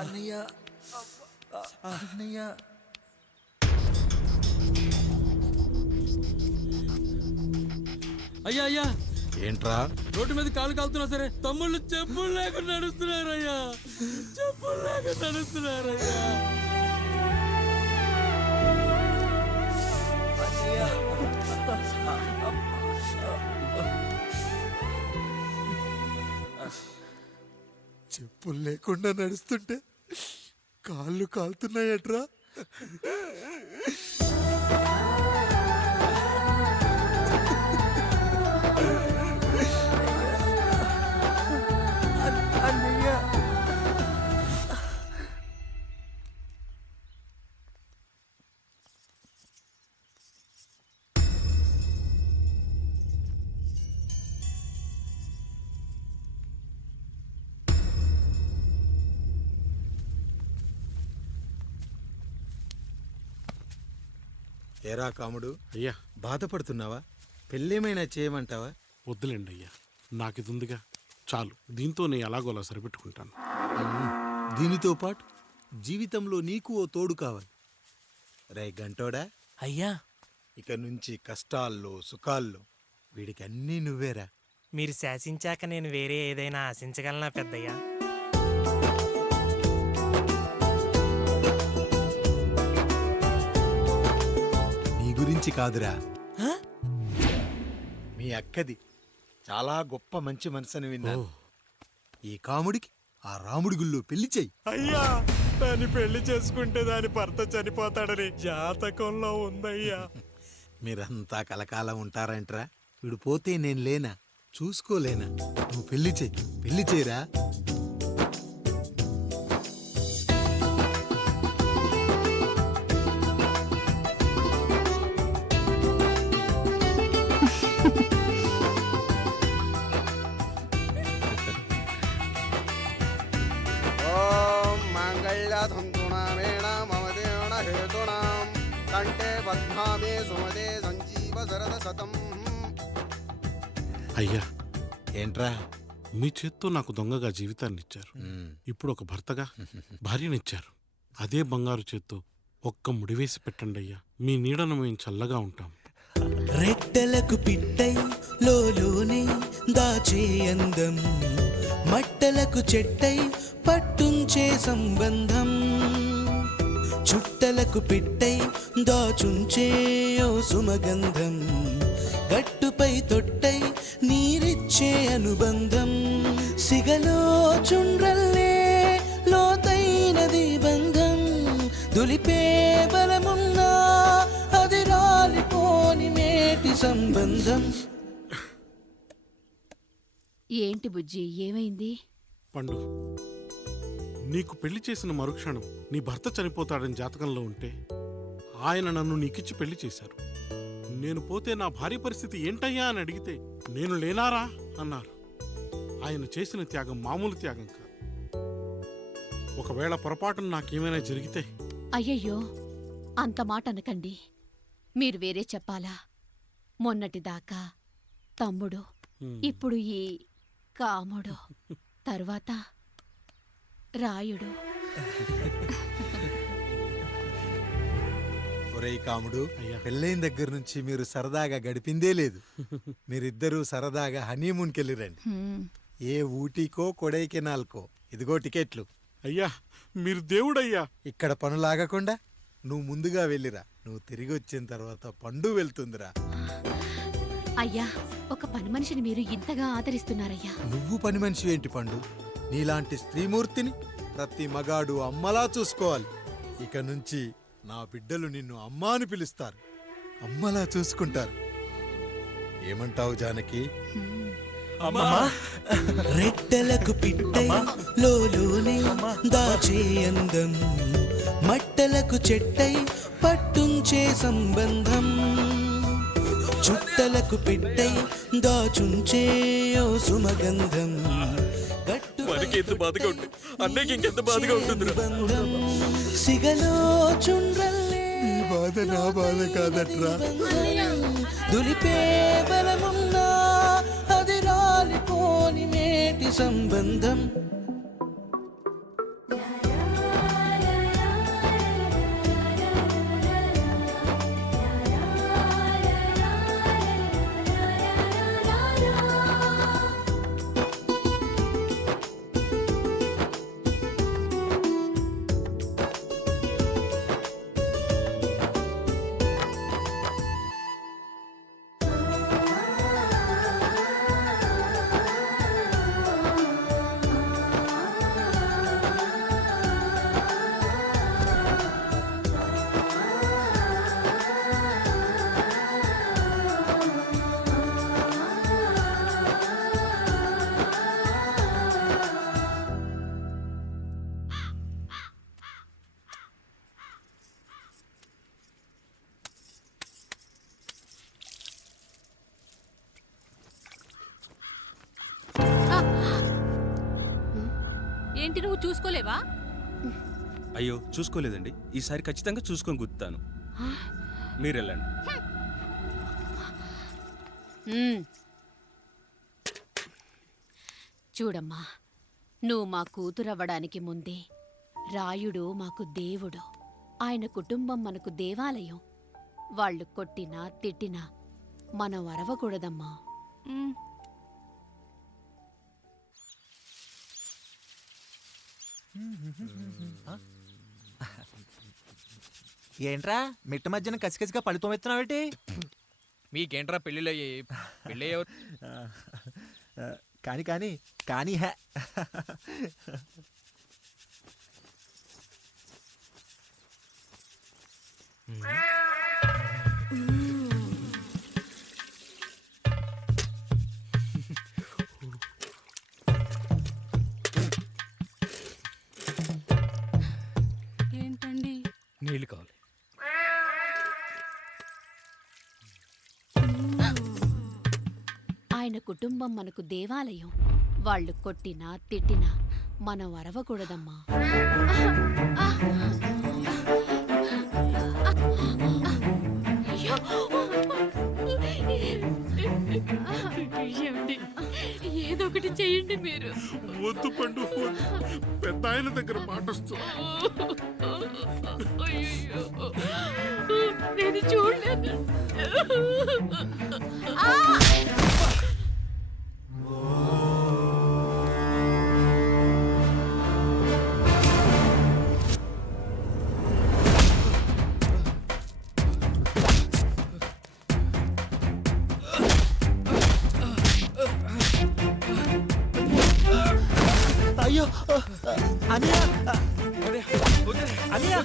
అన్నయ్య అన్నయ్య అయ్యా అయ్యా ఏంట్రా? రోడ్డు మీద కాలు కాలుతున్నా సరే తమ్ముళ్ళు చెప్పులు లేకుండా నడుస్తున్నారయ్యా, చెప్పులు లేకుండా నడుస్తున్నారయ్యా. చెప్పులు లేకుండా నడుస్తుంటే కాళ్ళు కాలుతున్నాయట్రా. ఏరా కాముడు, అయ్యా బాధపడుతున్నావా? పెళ్ళేమైనా చేయమంటావా? వద్దులేండి అయ్యా, నాకు ఇది ఉందిగా చాలు, దీంతో నేను ఎలాగోలా సరిపెట్టుకుంటాను. దీనితో పాటు జీవితంలో నీకు ఓ తోడు కావాలి. రే గంటోడా, అయ్యా ఇక నుంచి కష్టాల్లో సుఖాల్లో వీడికి అన్నీ నువ్వేరా. మీరు శాసించాక నేను వేరే ఏదైనా ఆశించగలనా పెద్దయ్యా? నీ గురించి కాదురా, మీ అక్కది చాలా గొప్ప మంచి మనసుని విన్నాను. ఈ కాముడికి ఆ రాముడి గుళ్ళో పెళ్లి చెయ్యి. అయ్యా, దాన్ని పెళ్లి చేసుకుంటే దాని భర్త చనిపోతాడని జాతకంలో ఉందయ్యా. మీరంతా కలకాలం ఉంటారంట్రా. వీడు పోతే నేను లేనా, చూసుకోలేనా? నువ్వు పెళ్లి చెయ్యి, పెళ్లి చేయరా. ధంతునామేణ మమదేణ హేతునాం కంటే బధ్నామే సుమదే సంజీవ శరద శతం. అయ్యా, ఏంట్రా? మీ చేత్తో నాకు దొంగగా జీవితాన్ని ఇచ్చారు, ఇప్పుడు ఒక భర్తగా భార్యనిచ్చారు. అదే బంగారు చేత్తో ఒక్క ముడివేసి పెట్టండి అయ్యా, మీ నీడను మేము చల్లగా ఉంటాం. రెట్టలకు పిట్టై లోలోనే దాచే అందం, మట్టలకు చెట్టై పట్టుంచే సంబంధం, చుట్టలకు పిట్టై దాచుంచే ఓ సుమగంధం, గట్టుపై తొట్టై నీరిచ్చే అనుబంధం, సిగలో చుండ్రల్లే లోతైనది బంధం, దులిపే బలమున్నా అది రాలిపోని మేటి సంబంధం. ఏంటి బుజ్జి, ఏమైంది? పండు, నీకు పెళ్లి చేసిన మరుక్షణం నీ భర్త చనిపోతాడని జాతకంలో ఉంటే ఆయన నన్ను నీకిచ్చి పెళ్లి చేశారు. నేను పోతే నా భార్య పరిస్థితి ఏంటయ్యా అని అడిగితే నేను లేనారా అన్నారు. ఆయన చేసిన త్యాగం మామూలు త్యాగం కాదు. ఒకవేళ పొరపాటున నాకేమైనా జరిగితే? అయ్యయ్యో, అంత మాట అనకండి. మీరు వేరే చెప్పాలా? మొన్నటిదాకా తమ్ముడు, ఇప్పుడు ఈ కాముడు, తరువాత రాయుడు. ఒరేయ్ కాముడు, అయ్యా. పెళ్ళైన దగ్గర నుంచి మీరు సరదాగా గడిపిందే లేదు. మీరిద్దరూ సరదాగా హనీమూన్కి వెళ్ళిరండి. ఏ ఊటీకో కొడైకెనాల్కో. ఇదిగో టికెట్లు. అయ్యా, మీరు దేవుడయ్యా. ఇక్కడ పనులాగకుండా నువ్వు ముందుగా వెళ్ళిరా. నువ్వు తిరిగి వచ్చిన తర్వాత పండు వెళ్తుందిరా. అయ్యా, ఒక పని మనిషిని మీరు ఇంతగా ఆదరిస్తున్నారయ్యా. నువ్వు పని మనిషి ఏంటి పండు? నీలాంటి స్త్రీమూర్తిని ప్రతి మగాడు అమ్మలా చూసుకోవాలి. ఇక నుంచి నా బిడ్డలు నిన్ను అమ్మా అని పిలుస్తారు, అమ్మలా చూసుకుంటారు. ఏమంటావు జానకి? రెట్టలకు పిట్టై లోలోనే దాచే అందం, మట్టలకు చెట్టై పట్టుంచే సంబంధం, చుట్టలకు పిట్టై దాచుంచే ఓ సుమగంధం, ఎంత బాధగా ఉంటుంది అన్నయ్యకి ఇంకెంత బాధగా ఉంటుంది. సిగలో చుండ్రల్లే ఈ బాధ నా బాధ కాదట్రా. దులిపే బలమున్నా అది రాలిపోని మేటి సంబంధం. నువ్వు చూసుకోలేవా? అయ్యో చూసుకోలేదండి, ఈసారి ఖచ్చితంగా చూసుకొని గుర్తాను. మీరు వెళ్ళండి. చూడమ్మా, నువ్వు మా కూతురవ్వడానికి ముందే రాయుడు మాకు దేవుడు, ఆయన కుటుంబం మనకు దేవాలయం. వాళ్ళు కొట్టినా తిట్టినా మనం అరవకూడదమ్మా. ఏంట్రా మిట్ట మధ్యన కసికసిగా పళ్ళుతో ఎత్తున్నావేటి? మీకేంట్రా పెళ్ళిళ్ళయ్యి? పెళ్ళయ్యే కానీ కానీ కానీ హే ఏంటండి? నీళ్ళు కావాలి. ఆయన కుటుంబం మనకు దేవాలయం. వాళ్ళు కొట్టినా తిట్టినా మనం అరవకూడదమ్మా. ఏదో ఒకటి చెయ్యండి మీరు. వద్దు పండు, పెద్ద ఆయన దగ్గర మాటొస్తూ. నేను చూడలేదు.